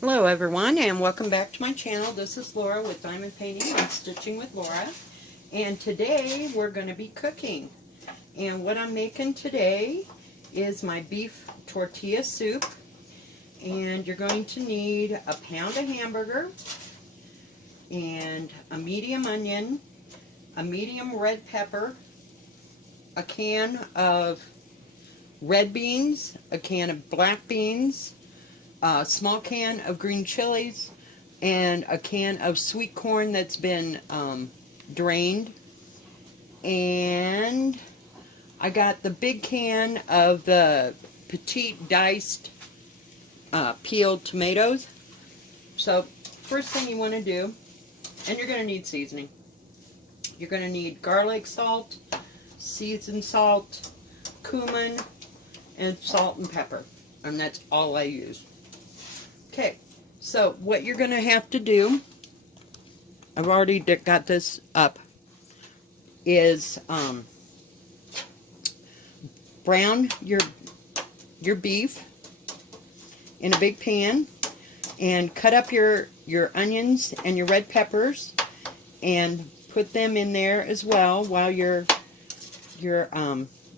Hello everyone, and welcome back to my channel. This is Laura with Diamond Painting and Stitching with Laura, and today we're going to be cooking. And what I'm making today is my beef tortilla soup, and you're going to need a pound of hamburger and a medium onion, a medium red pepper, a can of red beans, a can of black beans, a small can of green chilies, and a can of sweet corn that's been drained. And I got the big can of the petite diced peeled tomatoes. So first thing you want to do, and you're going to need seasoning. You're going to need garlic salt, seasoned salt, cumin, and salt and pepper. And that's all I use. Okay, so what you're going to have to do, I've already got this up, is brown your beef in a big pan, and cut up your onions and your red peppers and put them in there as well while you're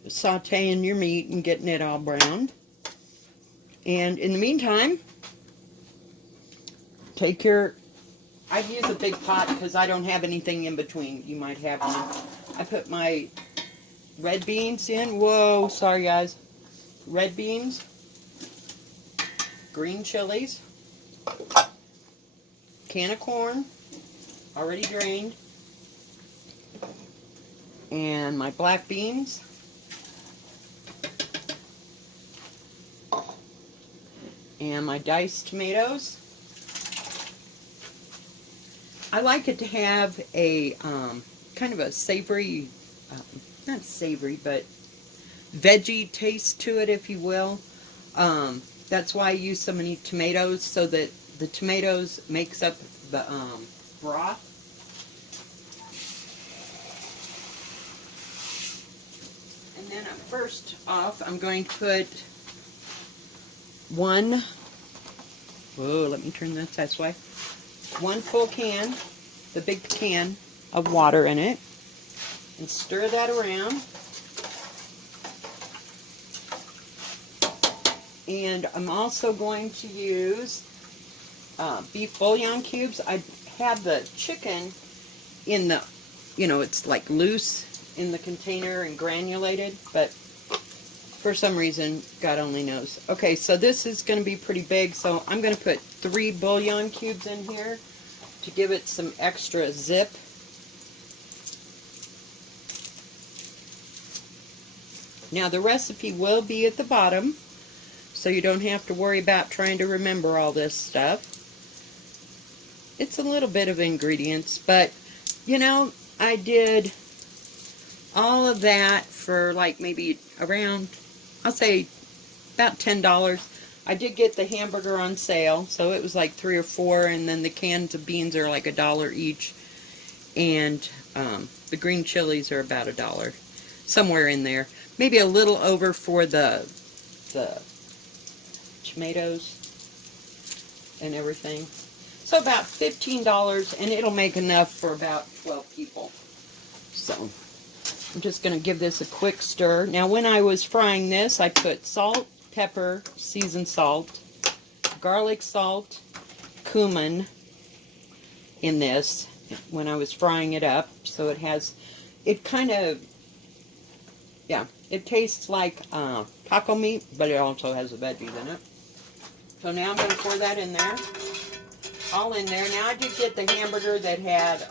sauteing your meat and getting it all browned. And in the meantime, take your, I use a big pot because I don't have anything in between. You might have one. I put my red beans in. Whoa, sorry guys. Red beans, green chilies, can of corn, already drained, and my black beans, and my diced tomatoes. I like it to have a kind of a savory, not savory, but veggie taste to it, if you will. That's why I use so many tomatoes, so that the tomatoes makes up the broth. And then first off, I'm going to put one, whoa, let me turn this way. One full can, the big can of water in it, and stir that around. And I'm also going to use beef bouillon cubes. I have the chicken in the, it's like loose in the container and granulated, but for some reason, God only knows. Okay, so this is going to be pretty big, so I'm going to put 3 bouillon cubes in here to give it some extra zip. Now the recipe will be at the bottom, so you don't have to worry about trying to remember all this stuff. It's a little bit of ingredients, but I did all of that for like maybe around, I'll say about $10. I did get the hamburger on sale, so it was like 3 or 4, and then the cans of beans are like $1 each, and the green chilies are about $1, somewhere in there. Maybe a little over for the tomatoes and everything. So about $15, and it'll make enough for about 12 people. So I'm just going to give this a quick stir. Now when I was frying this, I put salt, pepper, seasoned salt, garlic salt, cumin in this when I was frying it up. So it kind of, yeah, it tastes like taco meat, but it also has the veggies in it. So now I'm going to pour that in there. All in there. Now I did get the hamburger that had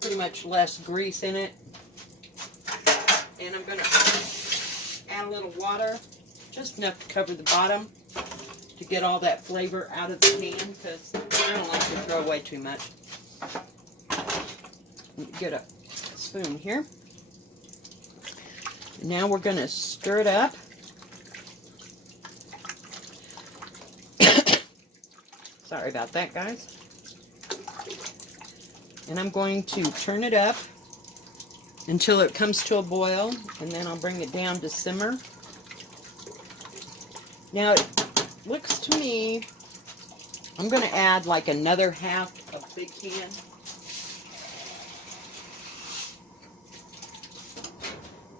pretty much less grease in it. And I'm going to add a little water, just enough to cover the bottom to get all that flavor out of the pan, because I don't like to throw away too much. Get a spoon here. Now we're going to stir it up. Sorry about that, guys. And I'm going to turn it up until it comes to a boil, and then I'll bring it down to simmer. Now, looks to me, I'm going to add like another half of big can.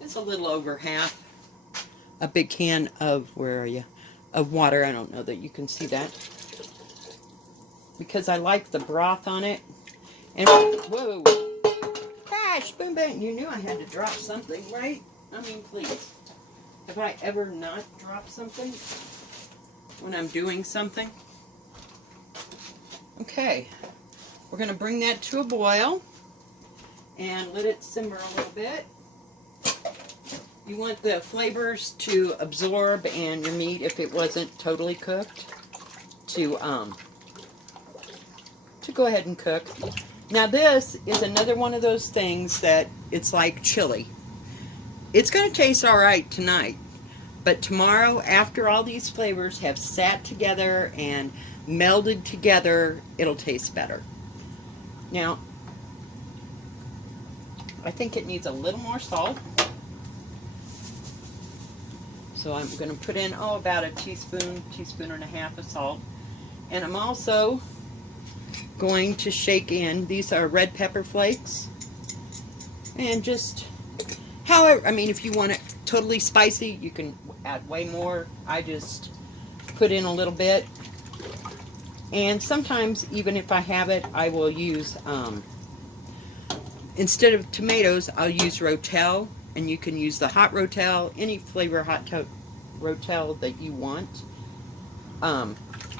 It's a little over half a big can of, where are you, of water. I don't know that you can see that, because I like the broth on it. And whoa, gosh, boom, bang, you knew I had to drop something, right? I mean, please, have I ever not dropped something when I'm doing something? Okay, we're going to bring that to a boil and let it simmer a little bit. You want the flavors to absorb, and your meat, if it wasn't totally cooked, to go ahead and cook. Now this is another one of those things that it's like chili. It's going to taste all right tonight, but tomorrow, after all these flavors have sat together and melded together, it'll taste better. Now, I think it needs a little more salt. So I'm going to put in, about a teaspoon and a half of salt. And I'm also going to shake in, these are red pepper flakes. And just, however, I mean, if you want it totally spicy, you can add way more. I just put in a little bit. And sometimes, even if I have it, I will use, instead of tomatoes, I'll use Rotel. And you can use the hot Rotel, any flavor hot Rotel that you want.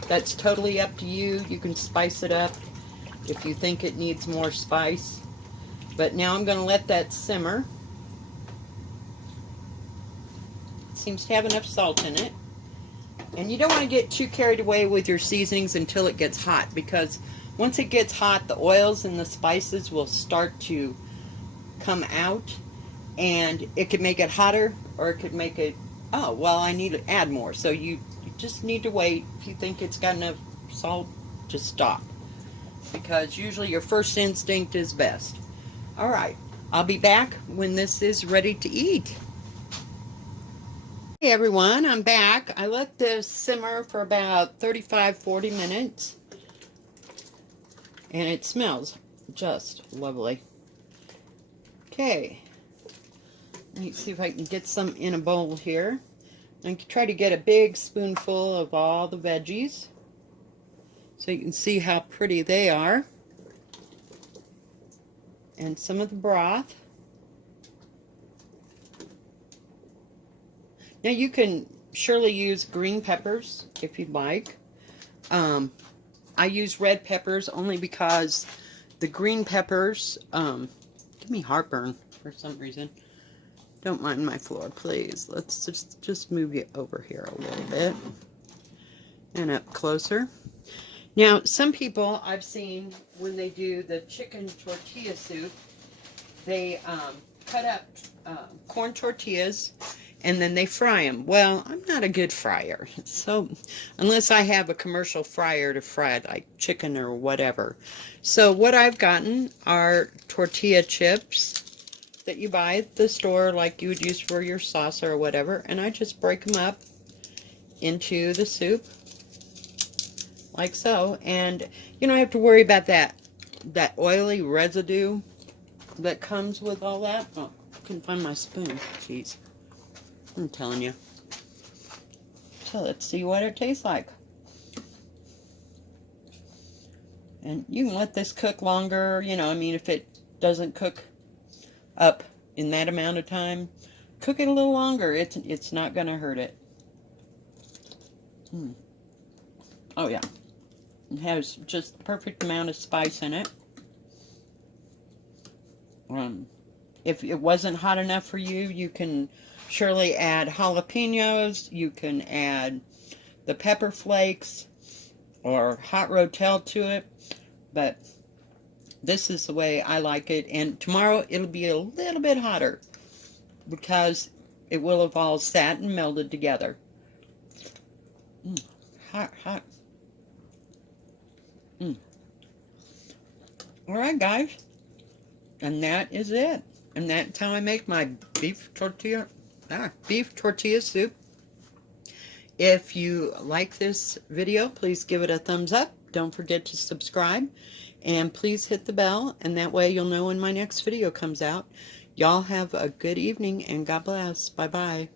That's totally up to you. You can spice it up if you think it needs more spice. But now I'm going to let that simmer. It seems to have enough salt in it. And you don't want to get too carried away with your seasonings until it gets hot, because once it gets hot, the oils and the spices will start to come out. And it could make it hotter, or it could make it, I need to add more. So you just need to wait. If you think it's got enough salt, just stop. Because usually your first instinct is best. All right, I'll be back when this is ready to eat. Hey everyone, I'm back. I let this simmer for about 35-40 minutes. And it smells just lovely. Okay. Let me see if I can get some in a bowl here. I can try to get a big spoonful of all the veggies, so you can see how pretty they are. And some of the broth. Now you can surely use green peppers if you'd like. I use red peppers only because the green peppers give me heartburn for some reason. Don't mind my floor, please. Let's just move you over here a little bit and up closer. Now, some people I've seen, when they do the chicken tortilla soup, they cut up corn tortillas and then they fry them. Well, I'm not a good fryer, so unless I have a commercial fryer to fry like chicken or whatever. So what I've gotten are tortilla chips that you buy at the store, like you would use for your sauce or whatever, and I just break them up into the soup like so. And you don't have to worry about that oily residue that comes with all that. Oh, I couldn't find my spoon. Jeez, I'm telling you. So let's see what it tastes like. And you can let this cook longer, I mean, if it doesn't cook up in that amount of time, cook it a little longer. It's not going to hurt it. Oh yeah, it has just the perfect amount of spice in it. If it wasn't hot enough for you, you can surely add jalapenos. You can add the pepper flakes or hot Rotel to it, but this is the way I like it. And tomorrow it'll be a little bit hotter because it will have all sat and melded together. Hot, hot. Alright guys, and that is it. And that's how I make my beef tortilla soup. If you like this video, please give it a thumbs up. Don't forget to subscribe. And please hit the bell, and that way you'll know when my next video comes out. Y'all have a good evening, and God bless. Bye-bye.